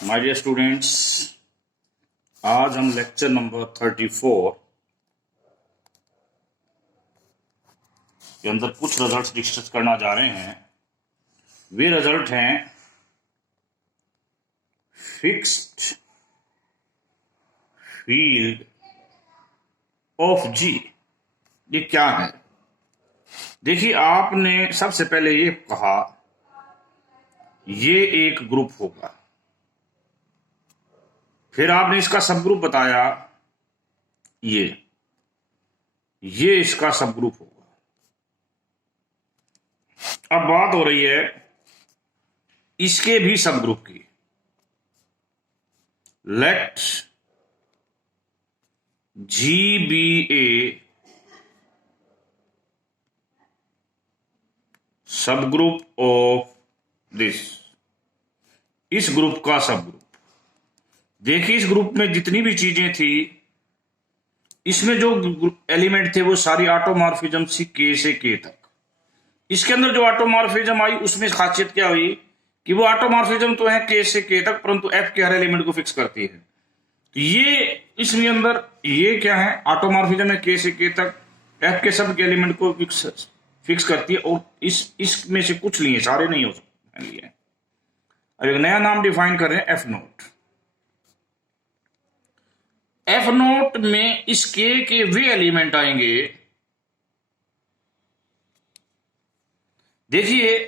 My dear students, आज हम lecture number 34 के अंदर कुछ रिजल्ट्स डिस्कस करना जा रहे हैं। वे रिजल्ट हैं फिक्स्ड फील्ड ऑफ जी। ये क्या है? देखिए, आपने सबसे पहले ये कहा ये एक ग्रुप होगा, फिर आपने इसका सब ग्रुप बताया, ये इसका सब ग्रुप होगा। अब बात हो रही है इसके भी सब ग्रुप की। लेट जी बी ए सब ग्रुप ऑफ दिस, इस ग्रुप का सब ग्रुप। देखिए, इस ग्रुप में जितनी भी चीजें थी, इसमें जो एलिमेंट थे वो सारी ऑटोमॉर्फिज्म थी के से के तक। इसके अंदर जो ऑटोमॉर्फिज्म आई उसमें खासियत क्या हुई कि वो ऑटोमॉर्फिज्म तो है के से के तक, परंतु एफ के हर एलिमेंट को फिक्स करती है। तो ये इसमें अंदर ये क्या है, ऑटोमॉर्फिज्म है के से के तक, एफ के सब के एलिमेंट को फिक्स करती है। और इसमें से कुछ लिए, सारे नहीं हो सकते लिए। अब एक नया नाम डिफाइन कर रहे हैं, एफ नोट। एफ नोट में इस के वे एलिमेंट आएंगे। देखिए,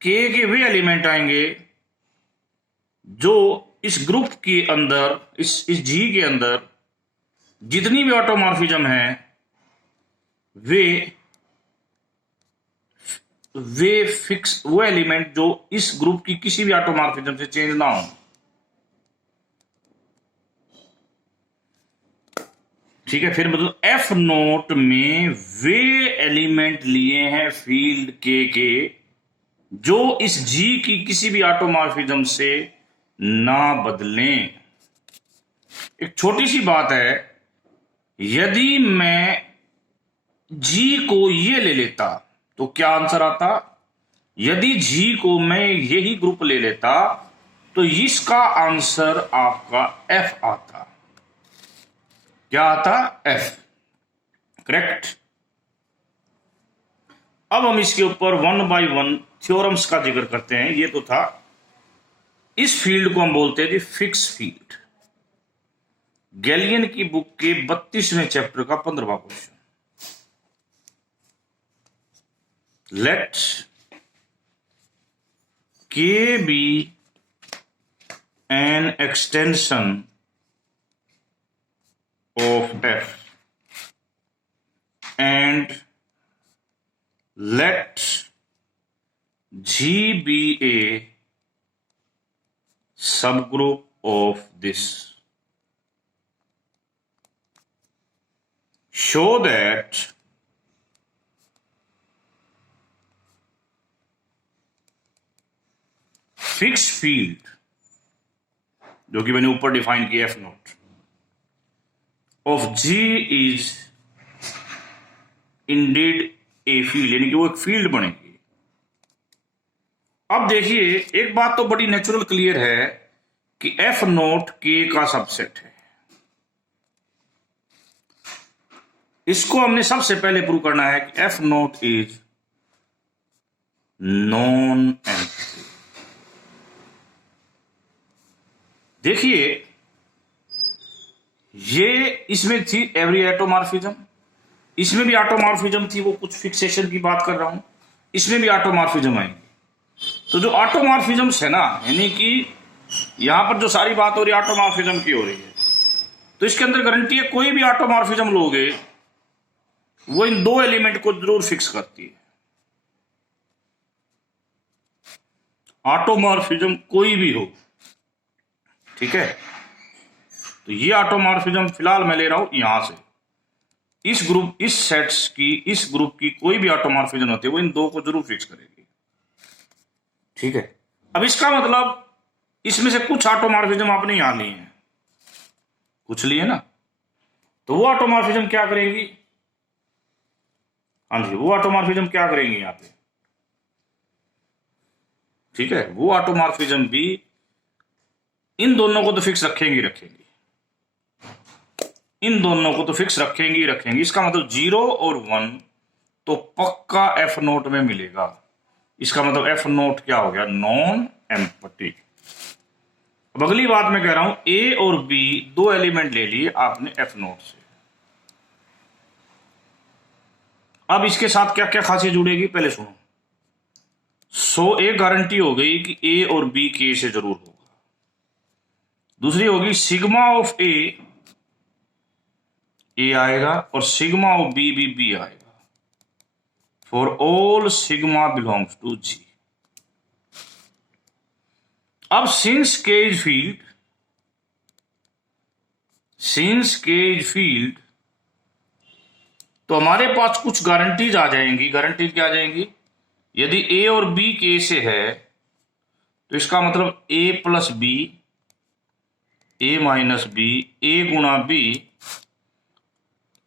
के वे एलिमेंट आएंगे जो इस ग्रुप के अंदर, इस जी के अंदर जितनी भी ऑटोमॉर्फिज्म है वे फिक्स, वो एलिमेंट जो इस ग्रुप की किसी भी ऑटोमॉर्फिज्म से चेंज ना हो। ठीक है, फिर मतलब एफ नोट में वे एलिमेंट लिए हैं फील्ड के जो इस जी की किसी भी ऑटोमॉर्फिज्म से ना बदलें। एक छोटी सी बात है, यदि मैं जी को ये ले लेता तो क्या आंसर आता? यदि जी को मैं यही ग्रुप ले लेता तो इसका आंसर आपका एफ आता। क्या आता? एफ। करेक्ट। अब हम इसके ऊपर वन बाय वन थ्योरम्स का जिक्र करते हैं। ये तो था, इस फील्ड को हम बोलते थे फिक्स फील्ड। गैलियन की बुक के 32वें चैप्टर का 15वां question. Let K be an extension of f and let G be a subgroup of this. Show that fixed field, जो कि मैंने ऊपर डिफाइन किया F note, of G is indeed a field, यानी कि वो एक फील्ड बनेगी। अब देखिए, एक बात तो बड़ी नेचुरल क्लियर है कि एफ नोट के का सबसेट है। इसको हमने सबसे पहले प्रूव करना है कि F note is non empty. देखिए, ये इसमें थी एवरी ऑटोमॉर्फिज्म, इसमें भी ऑटोमॉर्फिज्म थी, वो कुछ फिक्सेशन की बात कर रहा हूं, इसमें भी ऑटोमॉर्फिज्म आएंगे। तो जो ऑटोमॉर्फिज्म्स है ना, यानी कि यहां पर जो सारी बात हो रही है ऑटोमॉर्फिज्म की हो रही है, तो इसके अंदर गारंटी है कोई भी ऑटोमॉर्फिज्म लोगे वो इन दो एलिमेंट को जरूर फिक्स करती है। ऑटोमॉर्फिज्म कोई भी हो, ठीक है। तो ये ऑटोमॉर्फिज्म फिलहाल मैं ले रहा हूं यहां से, इस ग्रुप, इस सेट्स की, इस ग्रुप की कोई भी ऑटोमॉर्फिज्म होती है वो इन दो को जरूर फिक्स करेगी। ठीक है। अब इसका मतलब इसमें से कुछ ऑटोमॉर्फिज्म आपने यहां लिए हैं, कुछ लिए ना, तो वो ऑटोमॉर्फिज्म क्या करेंगी? हाँ जी, वो ऑटोमॉर्फिज्म क्या करेंगी यहां पे? ठीक है, वो ऑटोमॉर्फिज्म भी इन दोनों को तो फिक्स रखेंगे रखेंगे, इन दोनों को तो फिक्स रखेंगे ही रखेंगे। इसका मतलब 0 और 1 तो पक्का एफ नोट में मिलेगा। इसका मतलब एफ नोट क्या हो गया, नॉन एम्प्टी। अब अगली बात मैं कह रहा हूं, ए और बी दो एलिमेंट ले लिए आपने एफ नोट से। अब इसके साथ क्या क्या खासियत जुड़ेगी पहले सुनो। सो एक गारंटी हो गई कि ए और बी के से जरूर होगा। दूसरी होगी सिग्मा ऑफ ए आएगा और सिग्मा ऑफ बी भी बी आएगा for all sigma belongs to G. अब सिंस के इज फील्ड तो हमारे पास कुछ गारंटीज आ जाएंगी। गारंटीज क्या आ जाएंगी, यदि ए और बी के से है तो इसका मतलब ए प्लस बी, ए माइनस बी, ए गुणा बी,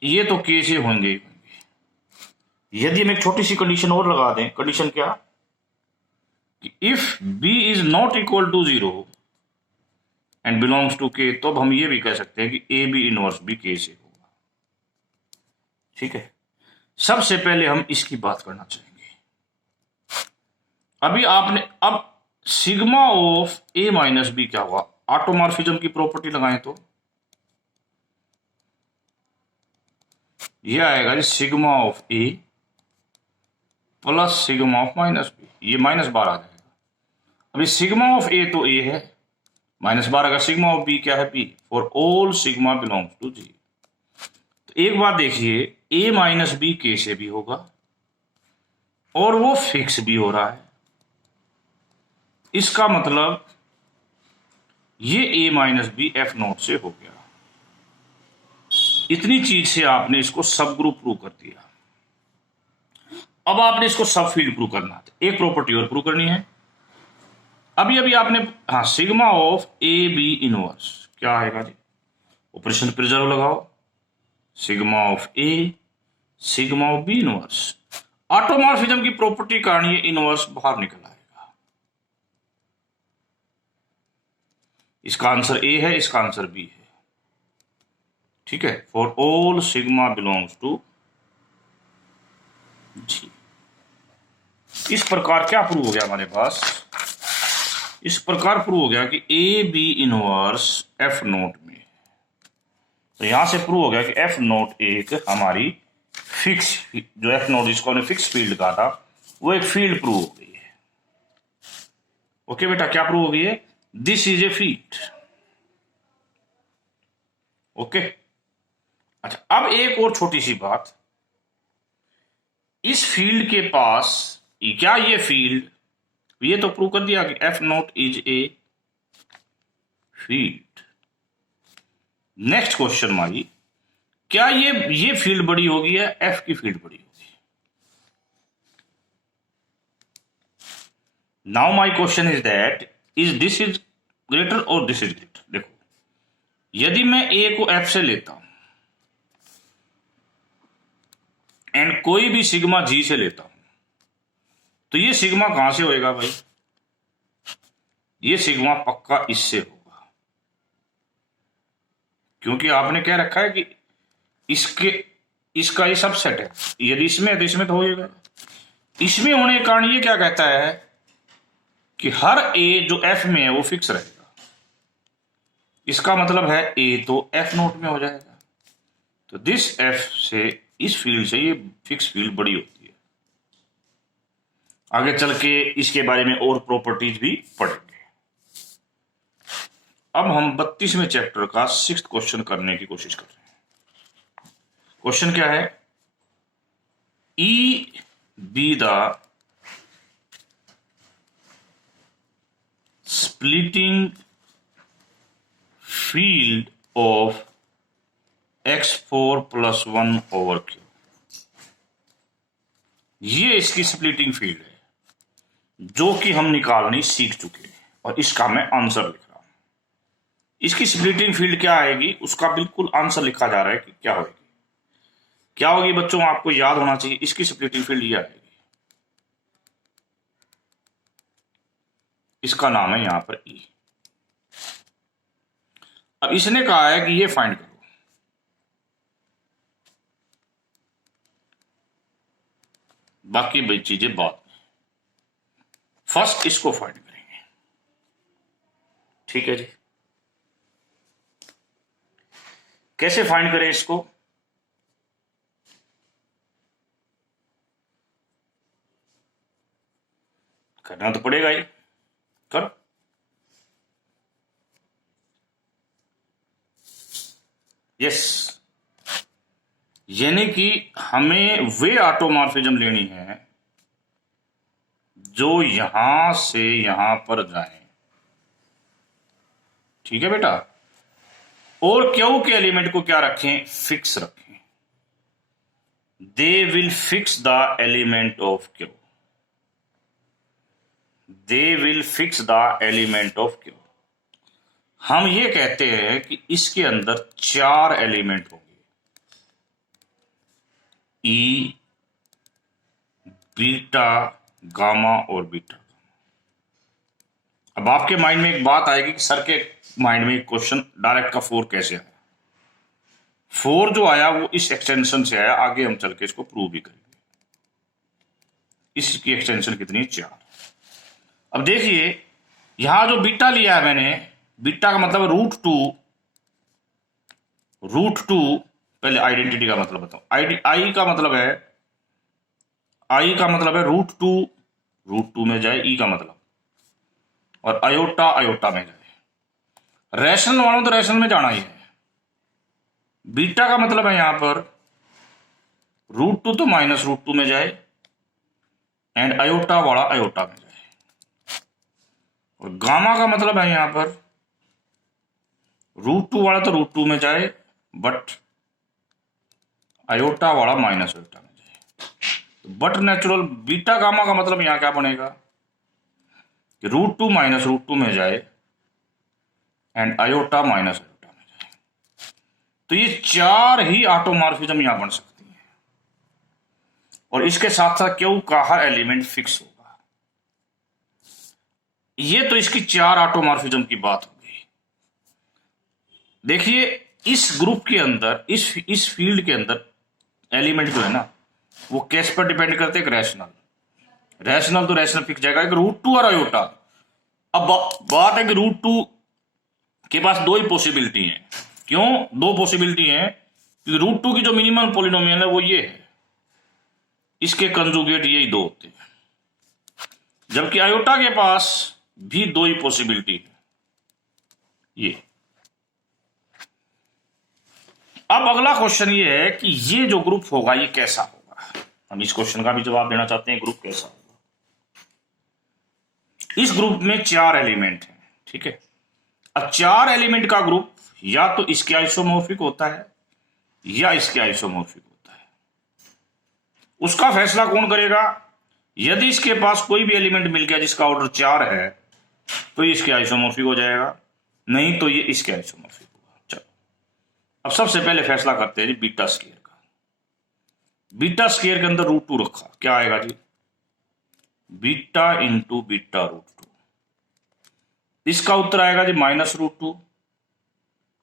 ये तो के से होंगे। यदि हम एक छोटी सी कंडीशन और लगा दें, कंडीशन क्या कि if B is not equal to 0 and belongs to K, तो अब हम ये भी कह सकते हैं कि ए बी इनवर्स भी के से होगा। ठीक है, सबसे पहले हम इसकी बात करना चाहेंगे। अभी आपने अब sigma of A minus B क्या हुआ, ऑटोमॉर्फिज्म की प्रॉपर्टी लगाएं तो ये आएगा G sigma of A plus sigma of minus B, ये माइनस बार आ जाएगा। अभी सिग्मा ऑफ ए तो ए है, माइनस बार आएगा, सिग्मा ऑफ बी क्या है B, for all sigma belongs to G. तो एक बात देखिए, ए माइनस बी के से भी होगा और वो फिक्स भी हो रहा है। इसका मतलब ये ए माइनस बी एफ नोट से हो गया। इतनी चीज से आपने इसको सब ग्रुप प्रूव कर दिया। अब आपने इसको सब फील्ड प्रूव करना है, एक प्रॉपर्टी और प्रूव करनी है। अभी आपने हाँ sigma of A B inverse क्या आएगा जी, ऑपरेशन प्रिजर्व लगाओ, sigma of A sigma of B inverse. Automorphism की प्रॉपर्टी कारण ये इनवर्स बाहर निकल आएगा। इसका आंसर ए है, इसका आंसर बी है। ठीक है, for all sigma belongs to G. इस प्रकार क्या प्रूव हो गया हमारे पास, इस प्रकार प्रूव हो गया कि A B inverse F naught में। तो यहां से प्रूव हो गया कि एफ नोट एक हमारी फिक्स, जो एफ नोट जिसको हमने फिक्स फील्ड कहा था वो एक फील्ड प्रूव हो गई है। ओके बेटा, क्या प्रूव हो गई है, this is a field. Okay, अच्छा अब एक और छोटी सी बात, इस फील्ड के पास क्या ये फील्ड, ये तो प्रूव कर दिया कि F note is a field. Next question हमारी, क्या ये फील्ड बड़ी होगी या एफ की फील्ड बड़ी होगी। Now my question is that is this is greater और दिस इज ग्रेटर। देखो, यदि मैं ए को एफ से लेता हूं एंड कोई भी सिग्मा जी से लेता हूं, तो ये सिग्मा कहां से होएगा भाई, ये सिग्मा पक्का इससे होगा, क्योंकि आपने क्या रखा है कि इसका ये सबसेट है, यदि इसमें है तो इसमें तो होएगा। इसमें होने के कारण ये क्या कहता है कि हर ए जो एफ में है वो फिक्स रहेगा। इसका मतलब है ए तो एफ नोट में हो जाएगा। तो दिस एफ से, इस फील्ड से ये फिक्स फील्ड बड़ी होती है। आगे चल के इसके बारे में और प्रॉपर्टीज भी पढ़ेंगे। अब हम 32वें चैप्टर का 6th क्वेश्चन करने की कोशिश कर रहे हैं। क्वेश्चन क्या है, E be the splitting field of x4 plus 1 over q। ये इसकी स्प्लिटिंग फील्ड है जो कि हम निकालनी सीख चुके हैं और इसका मैं आंसर लिख रहा हूं। इसकी स्प्लिटिंग फील्ड क्या आएगी उसका बिल्कुल आंसर लिखा जा रहा है कि क्या होगी। क्या होगी बच्चों, आपको याद होना चाहिए, इसकी स्प्लिटिंग फील्ड ये आएगी, इसका नाम है यहां पर ई। अब इसने कहा है कि ये फाइंड करो, बाकी भाई चीजें बाद में, फर्स्ट इसको फाइंड करेंगे। ठीक है जी, कैसे फाइंड करें इसको? करना तो पड़ेगा ही, करो। यस, यानी कि हमें वे ऑटोमॉर्फिज्म लेनी है जो यहां से यहां पर जाए। ठीक है बेटा, और क्यू के एलिमेंट को क्या रखें? फिक्स रखें। They will fix the element of Q, they will fix the element of Q. हम ये कहते हैं कि इसके अंदर 4 एलिमेंट होंगे, ई, बीटा, गामा और बीटा। अब आपके माइंड में एक बात आएगी कि सर के माइंड में एक क्वेश्चन डायरेक्ट का 4 कैसे आया? 4 जो आया वो इस एक्सटेंशन से आया, आगे हम चल के इसको प्रूव भी करेंगे। इसकी एक्सटेंशन कितनी है? 4। अब देखिए यहां जो बीटा लिया है मैंने, बीटा का मतलब √2, पहले आइडेंटिटी का मतलब बताओ। आई का मतलब है, √2 में जाए, ई का मतलब, और अयोटा में जाए। रैशनल वालों तो रैशनल में जाना ही है। बीटा का मतलब है यहां पर √2 तो -√2 में जाए, एंड अयोटा वाला अयोटा में जाए। और गामा का मतलब है यहां पर √2 वाला तो √2 में जाए, बट अयोटा वाला -अयोटा में जाए। तो बट नेचुरल बीटा गामा का मतलब यहां क्या बनेगा कि √2 -√2 में जाए, एंड अयोटा -अयोटा में जाए। तो ये 4 ही ऑटोमॉर्फिज्म यहां बन सकती है, और इसके साथ साथ क्यू का हर एलिमेंट फिक्स होगा। ये तो इसकी 4 ऑटोमॉर्फिज्म की बात हो गई। देखिए इस ग्रुप के अंदर, इस फील्ड के अंदर एलिमेंट जो है ना, वो कैस पर डिपेंड करते हैं? रैशनल तो रैशनल फिक्स जाएगा, एक √2 और अयोटा। अब बात है कि √2 के पास 2 ही पॉसिबिलिटी है। क्यों 2 पॉसिबिलिटी है? क्योंकि √2 की जो मिनिमम पॉलिनोमियल है वो ये है, इसके कंजुगेट यही 2 होते हैं, जबकि अयोटा के पास भी 2 ही पॉसिबिलिटी है, ये। अब अगला क्वेश्चन ये है कि ये जो ग्रुप होगा ये कैसा होगा? हम इस क्वेश्चन का भी जवाब देना चाहते हैं, ग्रुप कैसा होगा। इस ग्रुप में 4 एलिमेंट हैं, ठीक है। अब 4 एलिमेंट का ग्रुप या तो इसके आइसोमॉर्फिक होता है या इसके आइसोमॉर्फिक होता है। उसका फैसला कौन करेगा? यदि इसके पास कोई भी एलिमेंट मिल गया जिसका ऑर्डर 4 है तो ये इसके आइसोमॉर्फिक हो जाएगा, नहीं तो ये इसके आइसोमॉर्फिक होगा। चलो अब सबसे पहले फैसला करते हैं जी बीटा स्क्वायर का। बीटा स्क्वायर के अंदर √2 रखा, क्या आएगा जी? Beta into beta √2। इसका उत्तर आएगा जी -√2,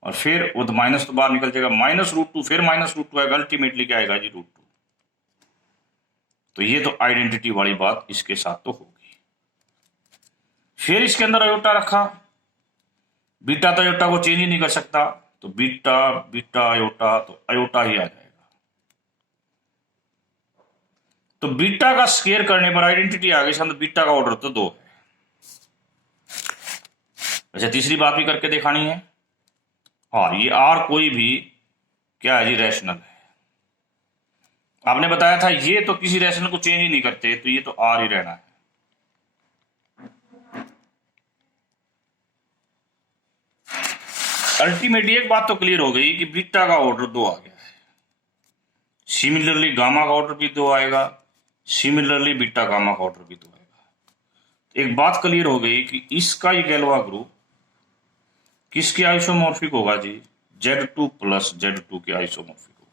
और फिर वो तो माइनस तो बाहर निकल जाएगा, -√2 फिर -√2 आएगा, अल्टीमेटली क्या आएगा जी? √2। तो ये तो आइडेंटिटी वाली बात इसके साथ तो होगी। फिर इसके अंदर अयोटा रखा, बीटा तो अयोटा को चेंज ही नहीं कर सकता, तो बीटा बीटा अयोटा, तो अयोटा ही आ जाएगा। तो बीटा का स्क्वायर करने पर आइडेंटिटी आ गई, इसके अंदर बीटा का ऑर्डर तो 2 है। वैसे तीसरी बात भी करके दिखानी है। और ये आर कोई भी क्या है जी? रैशनल है। आपने बताया था ये तो किसी रैशनल को चेंज ही नहीं करते, तो ये तो आर ही रहना है। अल्टीमेटली एक बात तो क्लियर हो गई कि बीटा का ऑर्डर 2 आ गया है। सिमिलरली गामा का ऑर्डर भी 2 आएगा, सिमिलरली बीटा गामा का ऑर्डर भी 2 आएगा। एक बात क्लियर हो गई कि इसका ये गैलोवा ग्रुप किसके आइसोमॉर्फिक होगा जी? Z2 प्लस Z2 के आइसोमॉर्फिक होगा।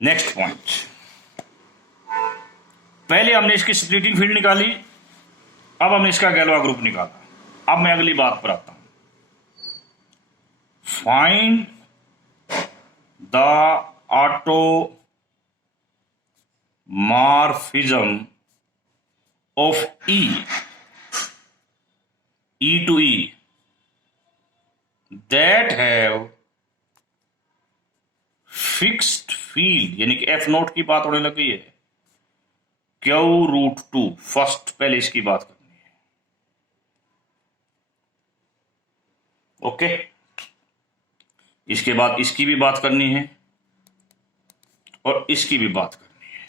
नेक्स्ट पॉइंट, पहले हमने इसकी स्प्लिटिंग फील्ड निकाली, अब हमने इसका गैलोवा ग्रुप निकाला। अब मैं अगली बात पर आता हूं। Find the automorphism of E to E that have fixed field, यानी कि एफ नोट की बात होने लगी है। क्यू रूट टू, फर्स्ट पहले इसकी बात करनी है। ओके, इसके बाद इसकी भी बात करनी है और इसकी भी बात करनी है।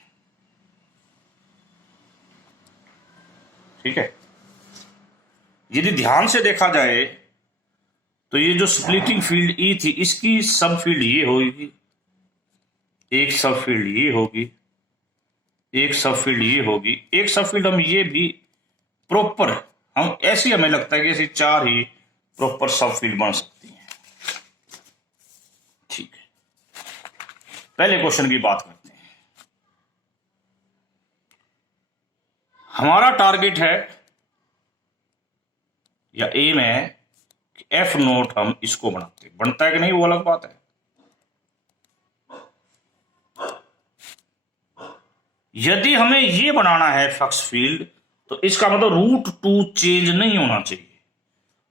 ठीक है, यदि ध्यान से देखा जाए तो ये जो स्प्लिटिंग फील्ड ई थी, इसकी सब फील्ड ये होगी, एक सब फील्ड ये होगी, एक सब फील्ड ये होगी, एक सब फील्ड हम ये भी प्रॉपर, हम ऐसी हमें लगता है कि ऐसी चार ही प्रॉपर सब फील्ड बन सकती हैं। ठीक है, पहले क्वेश्चन की बात करते हैं। हमारा टारगेट है या एम है कि एफ नोट हम इसको बनाते हैं, बनता है कि नहीं वो अलग बात है। यदि हमें ये बनाना है फ्लक्स फील्ड, तो इसका मतलब रूट टू चेंज नहीं होना चाहिए।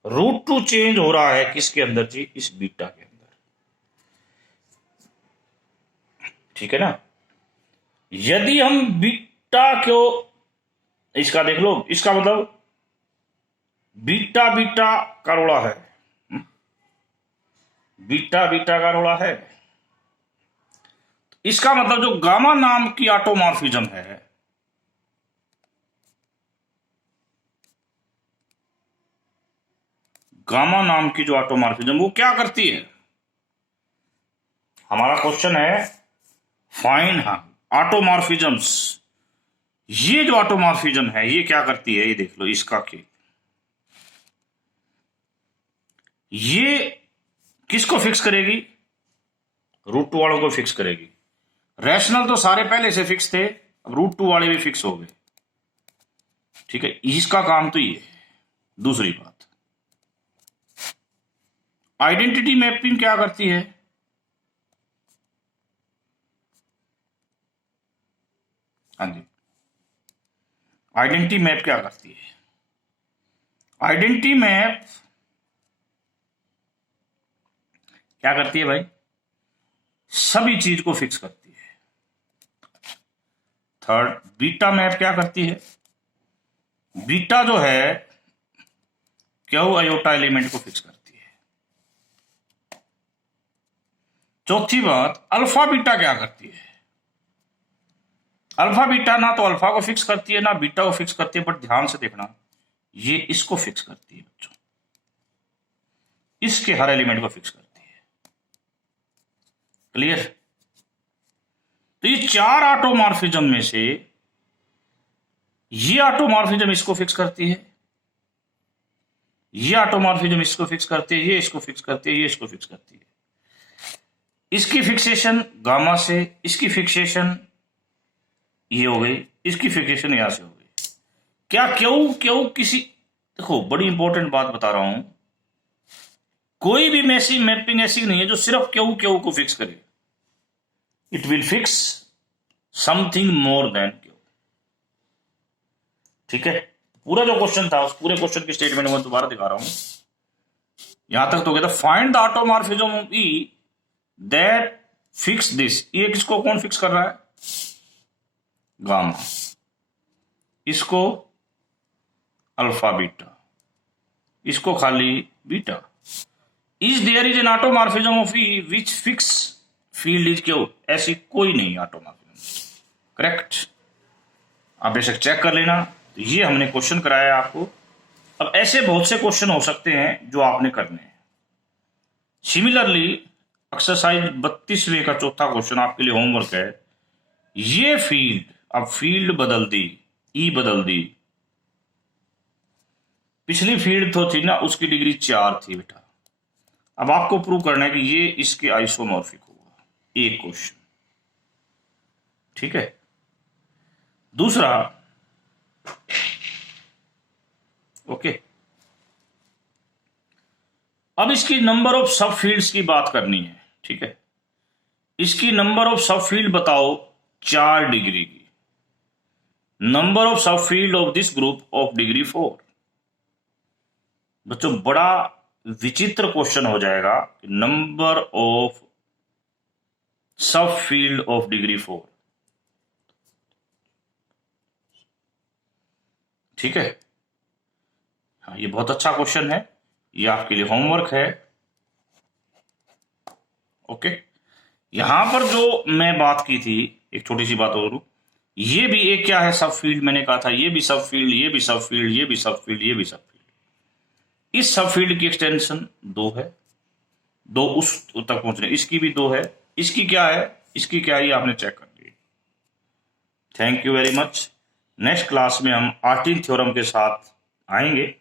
रूट टू चेंज हो रहा है किसके अंदर जी? इस बीटा के अंदर। ठीक है ना, यदि हम बीटा को, इसका देख लो, इसका मतलब बीटा बीटा का रोड़ा है, बीटा बीटा का रोड़ा है। इसका मतलब जो गामा नाम की ऑटोमॉर्फिज्म है, गामा नाम की जो ऑटोमॉर्फिज्म, वो क्या करती है? हमारा क्वेश्चन है फाइंड ऑटोमॉर्फिज्म्स। ये जो ऑटोमॉर्फिज्म है ये क्या करती है? ये देख लो, इसका क्या, ये किसको फिक्स करेगी? रूट टू वालों को फिक्स करेगी। रैशनल तो सारे पहले से फिक्स थे, अब रूट टू वाले भी फिक्स हो गए। ठीक है, इसका काम तो ये है। दूसरी बात, आइडेंटिटी मैपिंग क्या करती है? हाँ जी, आइडेंटिटी मैप क्या करती है? आइडेंटिटी मैप क्या करती है भाई? सभी चीज को फिक्स करती है। थर्ड, बीटा मैप क्या करती है? बीटा जो है क्यू आयोटा एलिमेंट को फिक्स करती है। चौथी बात, अल्फा बीटा क्या करती है? अल्फा बीटा ना तो अल्फा को फिक्स करती है ना बीटा को फिक्स करती है, बट ध्यान से देखना, ये इसको फिक्स करती है बच्चों, इसके हर एलिमेंट को फिक्स करती है। क्लियर? तो ये चार ऑटोमॉर्फिज्म में से ये ऑटोमॉर्फिज्म इसको फिक्स करती है, ये ऑटोमॉर्फिज्म इसको फिक्स करती है, ये इसको फिक्स करती है, ये इसको फिक्स करती है। इसकी फिक्सेशन गामा से, इसकी फिक्सेशन ये हो गई, इसकी फिक्सेशन यहां से हो गई। क्या क्यों क्यों किसी, देखो बड़ी इंपॉर्टेंट बात बता रहा हूं, कोई भी मैपिंग ऐसी नहीं है जो सिर्फ क्यों क्यों को फिक्स करे। It will fix something more than क्यों। ठीक है, पूरा जो क्वेश्चन था उस पूरे क्वेश्चन की स्टेटमेंट मैं दोबारा दिखा रहा हूं। यहां तक तो कहता find the automorphism of E that fix this. ये किसको कौन फिक्स कर रहा है? गामा। इसको अल्फा बीटा, इसको खाली beta. Is there is an automorphism of E which fix field is Q? ऐसी कोई नहीं ऑटोमॉर्फिज्म। करेक्ट, आप बेशक चेक कर लेना। तो ये हमने क्वेश्चन कराया आपको। अब ऐसे बहुत से क्वेश्चन हो सकते हैं जो आपने करने हैं। सिमिलरली एक्सरसाइज 32वें का चौथा क्वेश्चन आपके लिए होमवर्क है। ये फील्ड, अब फील्ड बदल दी, ई बदल दी। पिछली फील्ड तो थी ना, उसकी डिग्री 4 थी बेटा। अब आपको प्रूव करना है कि ये इसके आइसोमॉर्फिक होगा। एक क्वेश्चन, ठीक है। दूसरा, ओके, अब इसकी नंबर ऑफ सब फील्ड्स की बात करनी है, ठीक है। इसकी नंबर ऑफ सब फील्ड बताओ 4 डिग्री की। नंबर ऑफ सब field of this group of degree 4। बच्चों बड़ा विचित्र क्वेश्चन हो जाएगा, नंबर ऑफ सब फील्ड ऑफ डिग्री 4, ठीक है। हाँ, ये बहुत अच्छा क्वेश्चन है, ये आपके लिए होमवर्क है। ओके, यहां पर जो मैं बात की थी, एक छोटी सी बात और, ये भी एक क्या है, सब फील्ड। मैंने कहा था ये भी सब फील्ड, ये भी सब फील्ड, ये भी सब फील्ड, ये भी सब फील्ड। इस सब फील्ड की एक्सटेंशन 2 है, 2 उस तक पहुंचने, इसकी भी 2 है, इसकी क्या है, इसकी क्या है, ये आपने चेक कर लिया। Thank you very much. Next class में हम आर्टिन थ्योरम के साथ आएंगे।